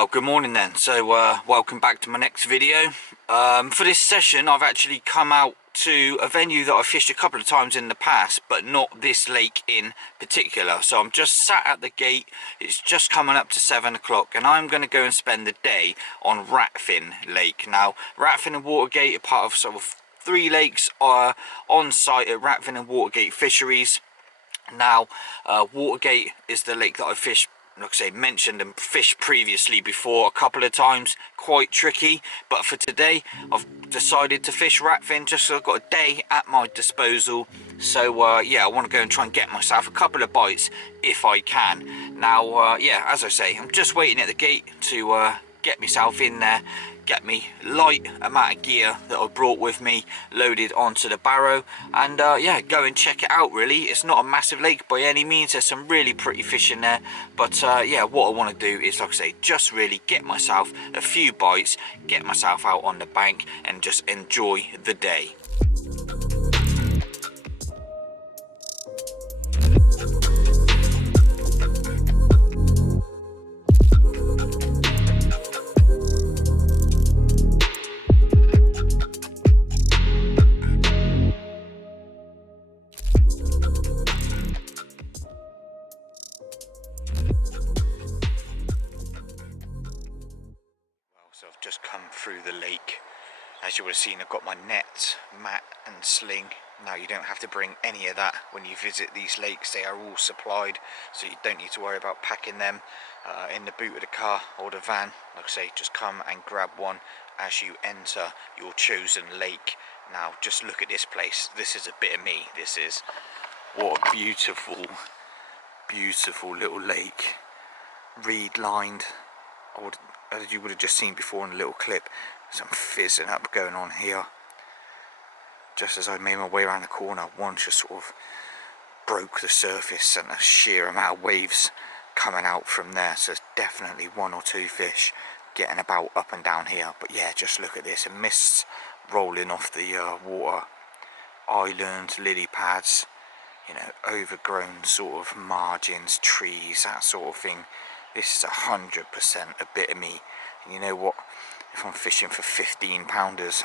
Well, good morning then. So welcome back to my next video. For this session I've actually come out to a venue that I've fished a couple of times in the past, but not this lake in particular. So I'm just sat at the gate. It's just coming up to 7 o'clock and I'm going to go and spend the day on Ratfyn Lake. Now Ratfyn and Watergate are part of sort of 3 lakes on site at Ratfyn and Watergate fisheries. Now Watergate is the lake that I fished, like I say, mentioned and fished previously before a couple of times. Quite tricky, but for today I've decided to fish Ratfyn just so I've got a day at my disposal. So yeah, I want to go and try and get myself a couple of bites if I can. Now yeah, as I say, I'm just waiting at the gate to get myself in there, get me light amount of gear that I brought with me loaded onto the barrow, and yeah, go and check it out. Really, it's not a massive lake by any means. There's some really pretty fish in there, but yeah, what I want to do is, like I say, just really get myself a few bites, get myself out on the bank and just enjoy the day. So I've just come through the lake. As you would have seen, I've got my net, mat and sling. Now you don't have to bring any of that when you visit these lakes. They are all supplied, so you don't need to worry about packing them in the boot of the car or the van. Like I say, just come and grab one as you enter your chosen lake. Now just look at this place. This is a bit of me. This is, what a beautiful, beautiful little lake. Reed lined. As you would have just seen before in a little clip, some fizzing up going on here. Just as I made my way around the corner, one just sort of broke the surface and a sheer amount of waves coming out from there. So there's definitely 1 or 2 fish getting about up and down here. But yeah, just look at this, and mists rolling off the water, islands, lily pads, you know, overgrown sort of margins, trees, that sort of thing. This is 100% a bit of me. And you know what? If I'm fishing for 15 pounders,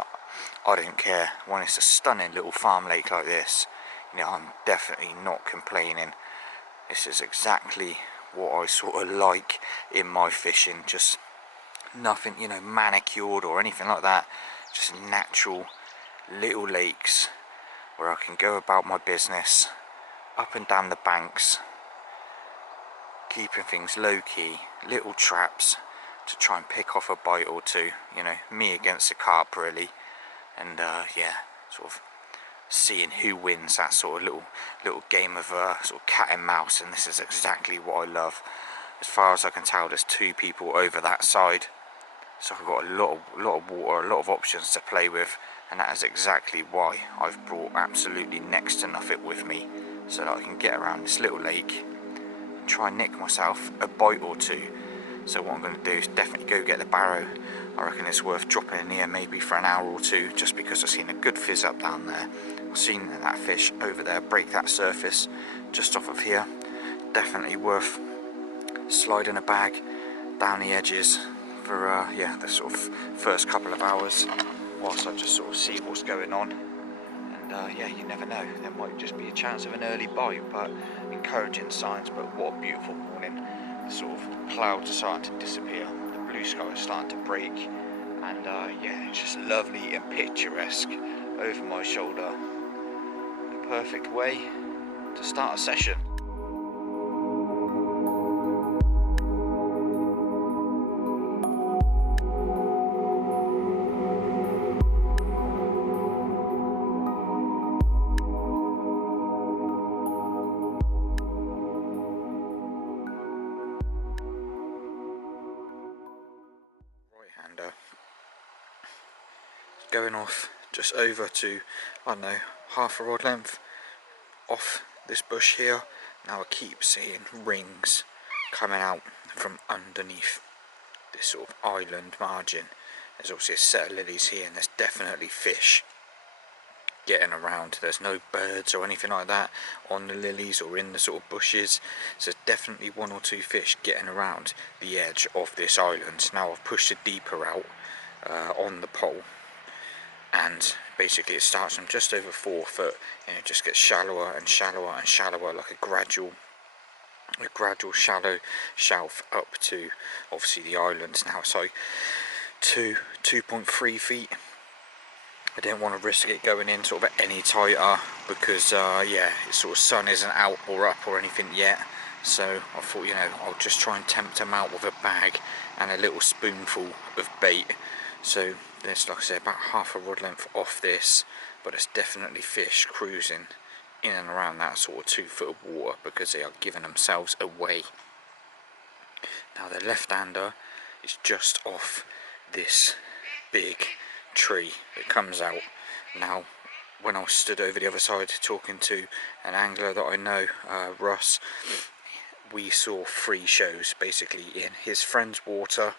I don't care. When it's a stunning little farm lake like this, you know, I'm definitely not complaining. This is exactly what I sort of like in my fishing. Just nothing, you know, manicured or anything like that. Just natural little lakes where I can go about my business, up and down the banks, keeping things low-key, little traps to try and pick off a bite or two, you know, me against the carp really. And yeah, sort of seeing who wins, that sort of little game of sort of cat and mouse. And this is exactly what I love. As far as I can tell, there's 2 people over that side, so I've got a lot of water, a lot of options to play with, and that is exactly why I've brought absolutely next to nothing with me, so that I can get around this little lake, try and nick myself a bite or 2. So what I'm going to do is definitely go get the barrow. I reckon it's worth dropping in here maybe for an hour or 2, just because I've seen a good fizz up down there. I've seen that fish over there break that surface just off of here. Definitely worth sliding a bag down the edges for yeah, the sort of first couple of hours whilst I just sort of see what's going on. And yeah, you never know, there might just be a chance of an early bite, but encouraging signs. But what a beautiful morning. The sort of clouds are starting to disappear, the blue sky is starting to break, and yeah, it's just lovely and picturesque over my shoulder. The perfect way to start a session. Going off just over to, I don't know, half a rod length off this bush here. Now I keep seeing rings coming out from underneath this sort of island margin. There's obviously a set of lilies here, and there's definitely fish getting around. There's no birds or anything like that on the lilies or in the sort of bushes, so there's definitely one or two fish getting around the edge of this island. Now I've pushed it deeper out on the pole, and basically it starts from just over 4 foot and it just gets shallower and shallower and shallower, like a gradual shallow shelf up to obviously the island. Now it's like 2.3 feet. I didn't want to risk it going in sort of any tighter because yeah, it's sort of sun isn't out or up or anything yet, so I thought, you know, I'll just try and tempt them out with a bag and a little spoonful of bait. So there's, like I said, about half a rod length off this, but it's definitely fish cruising in and around that sort of 2 foot of water because they are giving themselves away. Now the left-hander is just off this big tree that comes out. Now when I stood over the other side talking to an angler that I know, Russ, we saw 3 shows basically in his friend's water,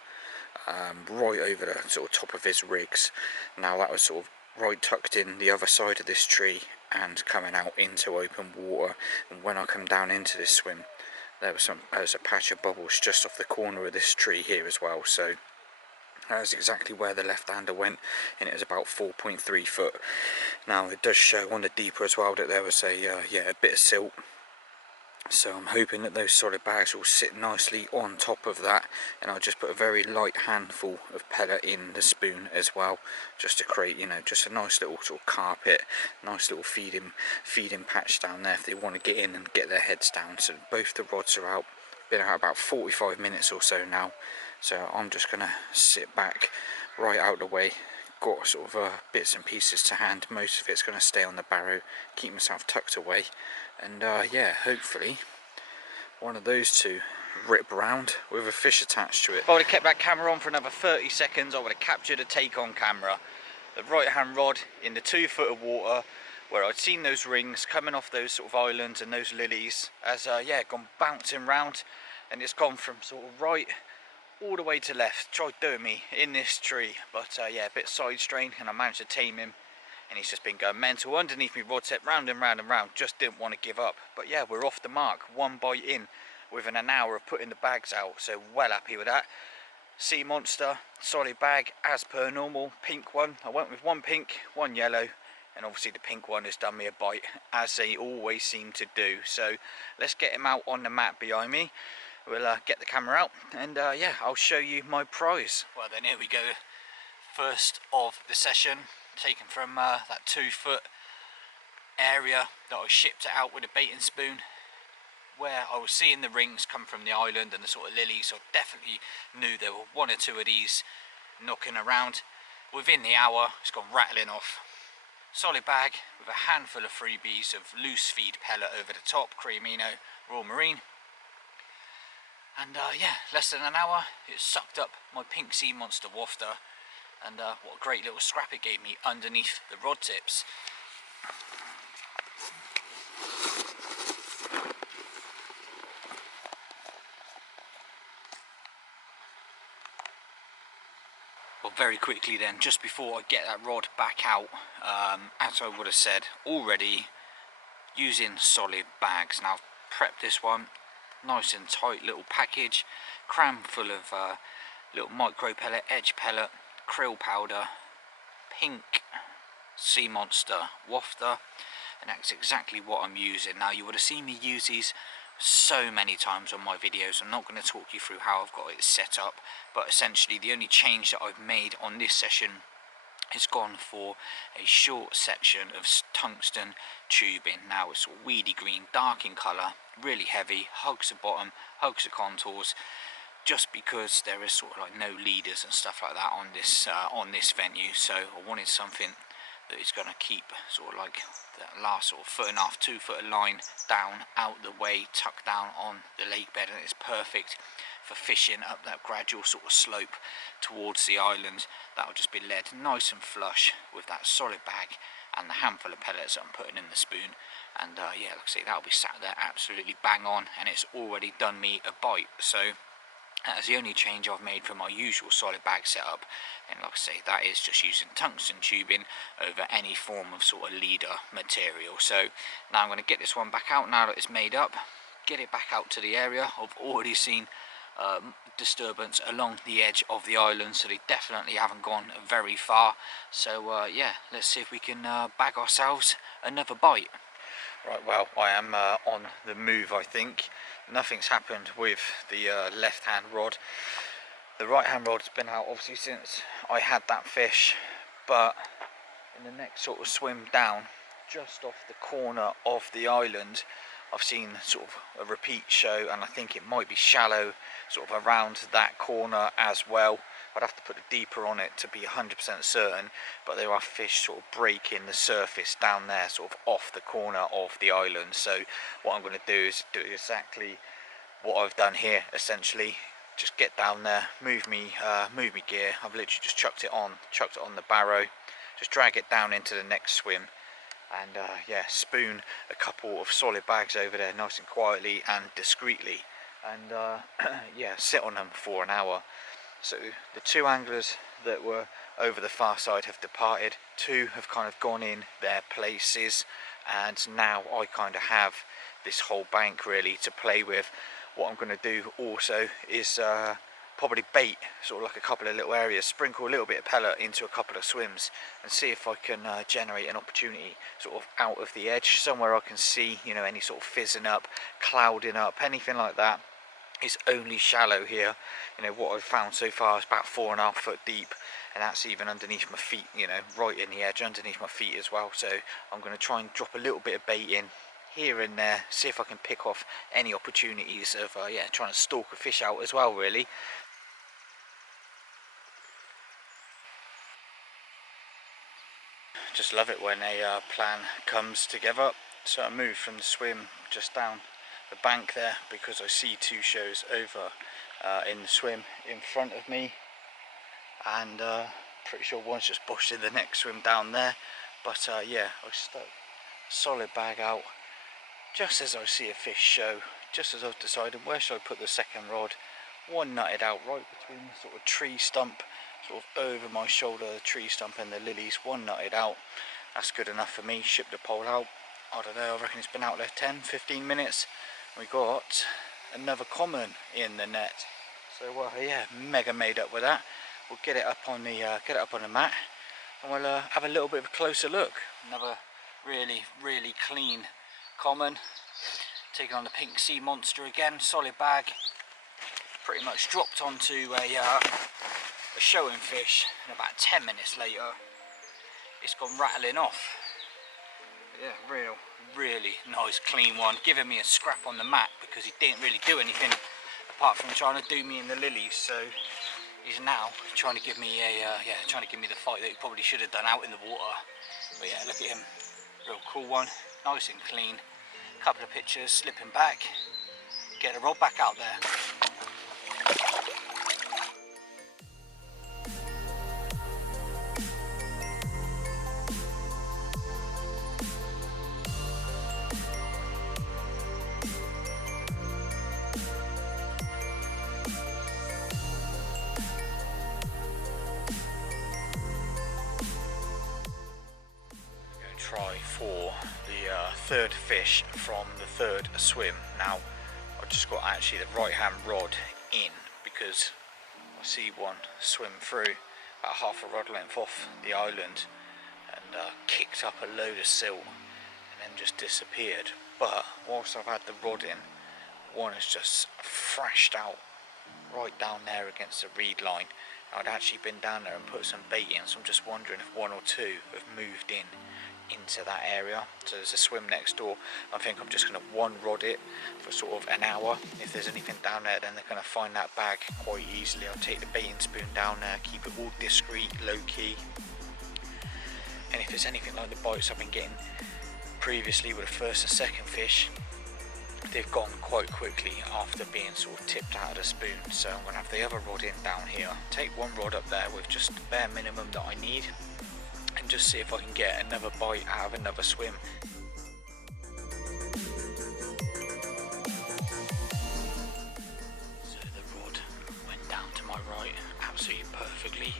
right over the sort of top of his rigs. Now that was sort of right tucked in the other side of this tree and coming out into open water, and when I come down into this swim there was a patch of bubbles just off the corner of this tree here as well. So that is exactly where the left-hander went, and it was about 4.3 foot. Now it does show on the deeper as well that there was a yeah, a bit of silt, so I'm hoping that those solid bags will sit nicely on top of that, and I'll just put a very light handful of pellet in the spoon as well, just to create, you know, just a nice little sort of carpet, nice little feeding patch down there if they want to get in and get their heads down. So both the rods are out, been out about 45 minutes or so now, so I'm just gonna sit back right out the way. Got sort of bits and pieces to hand, most of it's going to stay on the barrow, keep myself tucked away, and yeah, hopefully one of those two rip round with a fish attached to it. If I would have kept that camera on for another 30 seconds, I would have captured a take on camera. The right hand rod in the 2 foot of water where I'd seen those rings coming off those sort of islands and those lilies, as yeah, gone bouncing round, and it's gone from sort of right all the way to left. Tried doing me in this tree, but yeah, a bit side strain, and I managed to tame him, and he's just been going mental underneath me rod tip, round and round and round. Just didn't want to give up, but yeah, we're off the mark, 1 bite in within an hour of putting the bags out, so well happy with that. Sea monster, solid bag as per normal, pink one. I went with 1 pink, 1 yellow, and obviously the pink one has done me a bite, as they always seem to do. So let's get him out on the mat behind me. We'll get the camera out, and yeah, I'll show you my prize. Well then, here we go. First of the session, taken from that 2 foot area that I shipped it out with a baiting spoon, where I was seeing the rings come from the island and the sort of lilies, so I definitely knew there were 1 or 2 of these knocking around. Within the hour, it's gone rattling off. Solid bag with a handful of freebies of loose feed pellet over the top, Creamino, Raw Marine. And yeah, less than an hour, it sucked up my pink sea monster wafter, and what a great little scrap it gave me underneath the rod tips. Well, very quickly then, just before I get that rod back out, as I would have said already, using solid bags. Now I've prepped this one, nice and tight little package, cram full of little micro pellet, edge pellet, krill powder, pink sea monster wafter, and that's exactly what I'm using. Now you would have seen me use these so many times on my videos. I'm not going to talk you through how I've got it set up, but essentially the only change that I've made on this session is gone for a short section of tungsten tubing. Now it's weedy green, dark in colour, really heavy, hugs the bottom, hugs the contours, just because there is sort of like no leaders and stuff like that on this venue. So I wanted something that is going to keep sort of like that last sort of 1.5 to 2 foot line down, out the way, tucked down on the lake bed, and it's perfect for fishing up that gradual sort of slope towards the island. That'll just be led nice and flush with that solid bag and the handful of pellets that I'm putting in the spoon. And yeah, like I say, that'll be sat there absolutely bang on, and it's already done me a bite. So That's the only change I've made from my usual solid bag setup, and like I say, that is just using tungsten tubing over any form of sort of leader material. So now I'm going to get this one back out now that it's made up, get it back out to the area. I've already seen disturbance along the edge of the island, so they definitely haven't gone very far. So yeah, let's see if we can bag ourselves another bite. Right, well, I am on the move, I think. Nothing's happened with the left hand rod. The right hand rod's been out obviously since I had that fish, but in the next sort of swim down, just off the corner of the island, I've seen sort of a repeat show, and I think it might be shallow sort of around that corner as well. I'd have to put a deeper on it to be 100% certain, but there are fish sort of breaking the surface down there sort of off the corner of the island. So what I'm going to do is do exactly what I've done here, essentially. Just get down there, move me gear. I've literally just chucked it on the barrow, just drag it down into the next swim, and yeah, spoon a couple of solid bags over there nice and quietly and discreetly, and yeah, sit on them for an hour. So the two anglers that were over the far side have departed, two have kind of gone in their places, and now I kind of have this whole bank really to play with. What I'm going to do also is probably bait sort of like a couple of little areas, sprinkle a little bit of pellet into a couple of swims, and see if I can generate an opportunity sort of out of the edge, somewhere I can see, you know, any sort of fizzing up, clouding up, anything like that. It's only shallow here. You know, what I've found so far is about 4.5 foot deep, and that's even underneath my feet, you know, right in the edge underneath my feet as well. So I'm going to try and drop a little bit of bait in here and there, see if I can pick off any opportunities of yeah, trying to stalk a fish out as well, really. Just love it when a plan comes together. So I moved from the swim just down the bank there because I see two shows over in the swim in front of me, and pretty sure one's just bushed in the next swim down there. But yeah, I stuck a solid bag out just as I see a fish show, just as I've decided where should I put the second rod. One nutted out right between the sort of tree stump, sort of over my shoulder, the tree stump and the lilies. One nutted out, that's good enough for me. Shipped the pole out, I don't know, I reckon it's been out there 10-15 minutes. We got another common in the net. So yeah, mega made up with that. We'll get it up on the mat, and we'll have a little bit of a closer look. Another really clean common, taking on the pink sea monster again. Solid bag, pretty much dropped onto a showing fish, and about 10 minutes later it's gone rattling off. Yeah, really nice clean one, giving me a scrap on the mat because he didn't really do anything apart from trying to do me in the lilies. So he's now trying to give me the fight that he probably should have done out in the water. But yeah, look at him, real cool one, nice and clean. Couple of pictures, slipping back, get the rod back out there. Try for the third fish from the third swim. Now I've just got actually the right hand rod in because I see one swim through about half a rod length off the island and kicked up a load of silt and then just disappeared. But whilst I've had the rod in, one has just thrashed out right down there against the reed line. I'd actually been down there and put some bait in, so I'm just wondering if one or two have moved into that area. So there's a swim next door. I think I'm just going to one rod it for sort of an hour. If there's anything down there, then they're going to find that bag quite easily. I'll take the baiting spoon down there, keep it all discreet, low key, and if there's anything like the bites I've been getting previously with the first and second fish, they've gone quite quickly after being sort of tipped out of the spoon. So I'm going to have the other rod in down here, take one rod up there with just the bare minimum that I need, and just see if I can get another bite out of another swim. So the rod perfectly.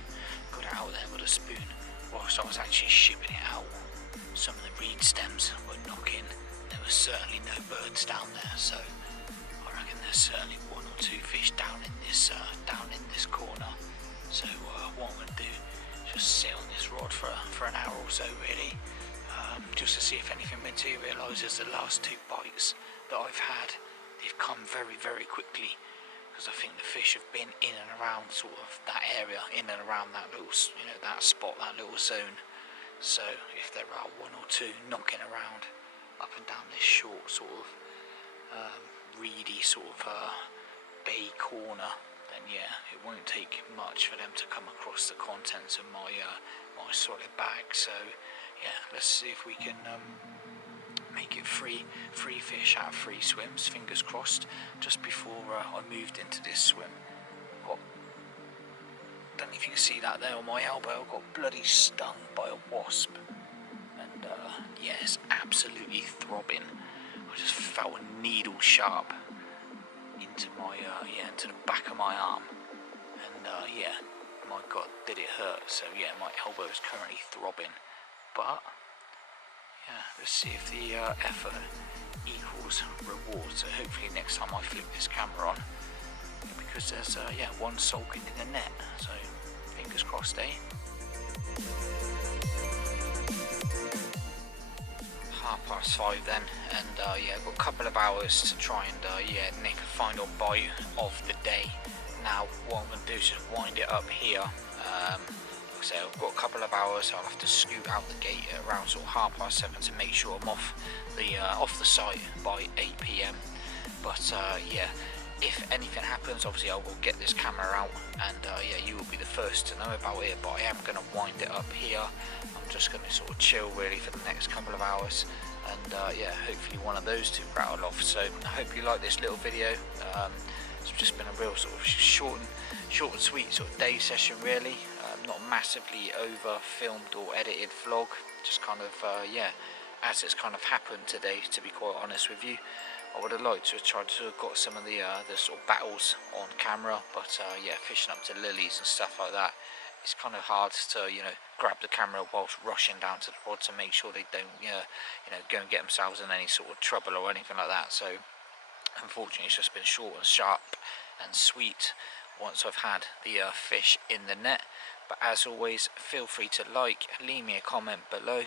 Got it out there with a spoon whilst I was actually shipping it out. Some of the reed stems were knocking. There was certainly no birds down there, so I reckon there's certainly 1 or 2 fish down in this corner. So what I'm going to do is just sit on this rod for an hour or so really, just to see if anything materialises. The last 2 bites that I've had, they've come very, very quickly, because I think the fish have been in and around sort of that area, in and around that little, that spot, that little zone. So if there are 1 or 2 knocking around up and down this short sort of reedy sort of bay corner, then yeah, it won't take much for them to come across the contents of my my solid bag. So yeah, let's see if we can make it free fish out of 3 swims, fingers crossed. Just before I moved into this swim, don't know if you can see that there on my elbow, I got bloody stung by a wasp, and yeah, it's absolutely throbbing. I just felt a needle sharp into my into the back of my arm, and yeah, my god, did it hurt. So yeah, my elbow is currently throbbing, but yeah, let's see if the effort equals reward. So hopefully next time I flip this camera on, because there's yeah, 1 sulking in the net, so fingers crossed, eh? 5:30 then, and yeah, I've got a couple of hours to try and yeah, nick a final bite of the day. Now what I'm going to do is just wind it up here. Like I say, I've got a couple of hours, so I'll have to scoot out the gate at around sort of 7:30 to make sure I'm off the site by 8 PM. But yeah, if anything happens, obviously I will get this camera out, and yeah, you will be the first to know about it. But I am going to wind it up here. I'm just going to sort of chill really for the next couple of hours, and yeah, hopefully one of those 2 rattle off. So I hope you like this little video. It's just been a real sort of short and sweet sort of day session really. Not massively over filmed or edited vlog, just kind of yeah, as it's kind of happened today, to be quite honest with you. I would have liked to have tried to have got some of the sort of battles on camera, but yeah, fishing up to lilies and stuff like that, it's kind of hard to, you know, grab the camera whilst rushing down to the rod to make sure they don't you know, go and get themselves in any sort of trouble or anything like that. So unfortunately it's just been short and sharp and sweet once I've had the fish in the net. But as always, feel free to like, leave me a comment below,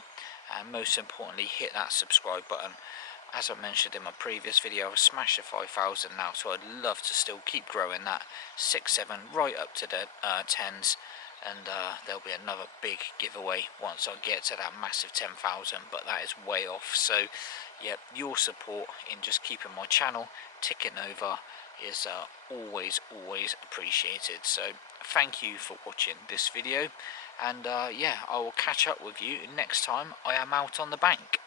and most importantly hit that subscribe button. As I mentioned in my previous video, I've smashed the 5,000 now, so I'd love to still keep growing that 6, 7 right up to the 10s, and there'll be another big giveaway once I get to that massive 10,000, but that is way off. So yeah, your support in just keeping my channel ticking over is always appreciated. So thank you for watching this video, and yeah, I will catch up with you next time I am out on the bank.